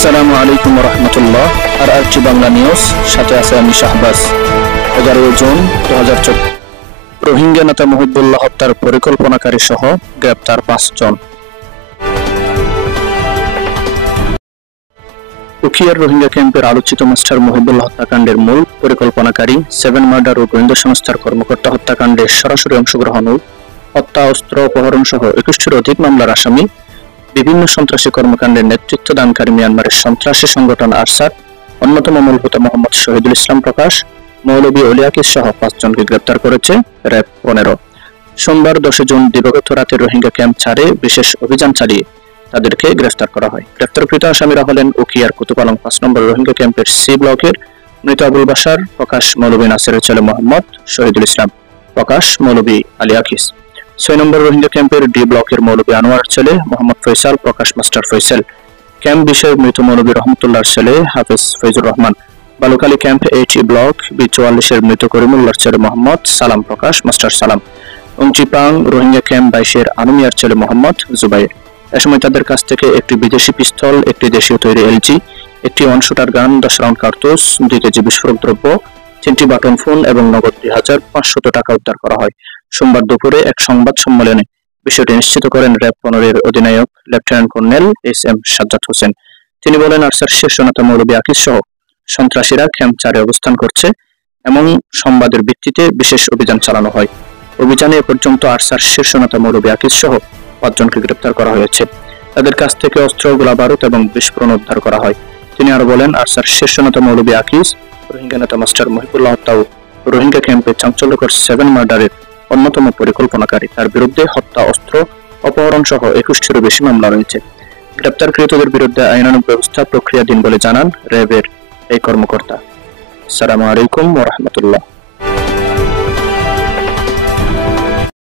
আসসালামু আলাইকুম রহমতুল্লাহ। আর RT Bangla news, সাথে আছে আমি শাহবাজ। 11 জুন 2014 রোহিঙ্গা নেতা মুহিবুল্লাহ হত্যার পরিকল্পনাকারী সহ গ্রেপ্তার 5 জন। উখিয়ার রোহিঙ্গা ক্যাম্পের আলোচিত মাস্টার মুহিবুল্লাহ হত্যাকাণ্ডের মূল পরিকল্পনাকারী, 7 মার্ডার ও গোয়েন্দা সংস্থার কর্মকর্তা হত্যাকাণ্ডে সরাসরি অংশগ্রহণ ও হত্যা, অস্ত্র অপহরণ সহ 21টির অধিক মামলার আসামি, বিভিন্ন সন্ত্রাসী কর্মকাণ্ডের নেতৃত্ব দানকারী মিয়ানমারের সন্ত্রাসী সংগঠন আরসার অন্যতম মূলভূত মোহাম্মদ শহীদুল ইসলাম প্রকাশ, মৌলভী অলিয়াকিস সহ 5 জনকে গ্রেপ্তার করেছে র্যাব 15। সোমবার 10 জুন দিবাগত রাতে রোহিঙ্গা ক্যাম্প ছাড়ে বিশেষ অভিযান চালিয়ে তাদেরকে গ্রেফতার করা হয়। গ্রেফতারকৃত আসামিরা হলেন উখিয়ার কুতুপালং 5 নম্বর রোহিঙ্গা ক্যাম্পের সি ব্লকের মৃত আবুল বাশার প্রকাশ, মৌলভী নাসিরের ছেলে মোহাম্মদ শহীদুল ইসলাম প্রকাশ, মৌলভী আলিয়াকিস। 6 নম্বর রোহিঙ্গা ক্যাম্পের ডি ব্লকের মৌলভী আনোয়ার ছেলে মোহাম্মদ ফয়সাল প্রকাশ, মাস্টার ফয়সাল। ক্যাম্প বিষয়ের মৃত মৌলভী রহমতুল্লাহর ছেলে হাফেজ ফৈজুর রহমান। বালুখালী ক্যাম্প 8 ব্লক বি44 মৃত করিমুল্লাহর ছেলে মোহাম্মদ সালাম প্রকাশ, মাস্টার সালাম। চিপাং রোহিঙ্গা ক্যাম্প 22 আনুমিয়ার ছেলে মোহাম্মদ জুবাইর। এ সময় তাদের কাছ থেকে একটি বিদেশি পিস্তল, একটি দেশীয় তৈরি এলজি, একটি 1 শুটার গান, 10 রাউন্ড কার্তুজ, 2 কেজি বিস্ফোরক দ্রব্য, 3টি বাটন ফোন এবং নগদ 2500 টাকা উদ্ধার করা হয়। সোমবার দুপুরে এক সংবাদ সম্মেলনে বিষয়টি নিশ্চিত করেন র্যাব 15-এর অধিনায়ক lieutenant colonel SM. Sajjad Hossain. তিনি বলেন, আরসার শীর্ষ নেতা মৌলভী আকিস সহ সন্ত্রাসীরা ক্যাম্প 4-এ অবস্থান করছে এমন সংবাদের ভিত্তিতে বিশেষ অভিযান চালানো হয়। অভিযানে এ পর্যন্ত আরসার শীর্ষ নেতা মৌলভী আকিস সহ 5 জনকে গ্রেপ্তার করা হয়েছে। তাদের কাছ থেকে অস্ত্র, গোলাবারুদ এবং বিস্ফোরণ উদ্ধার করা হয়। তিনি আরো বলেন, আরসার শীর্ষ নেতা মৌলভী আকিস রোহিঙ্গা নেতা মাস্টার মুহিবুল্লাহ হত্যা ও রোহিঙ্গা ক্যাম্পে চাঞ্চল্যকর 7 মার্ডারের অন্যতম পরিকল্পনাকারী। তার বিরুদ্ধে হত্যা, অস্ত্র অপহরণ সহ 21টিরও বেশি মামলা রয়েছে। গ্রেপ্তারকৃতদের বিরুদ্ধে আইনানুগ ব্যবস্থা প্রক্রিয়াধীন বলে জানান র্যাবের এই কর্মকর্তা। আসসালামু আলাইকুম ওয়া রাহমাতুল্লাহ।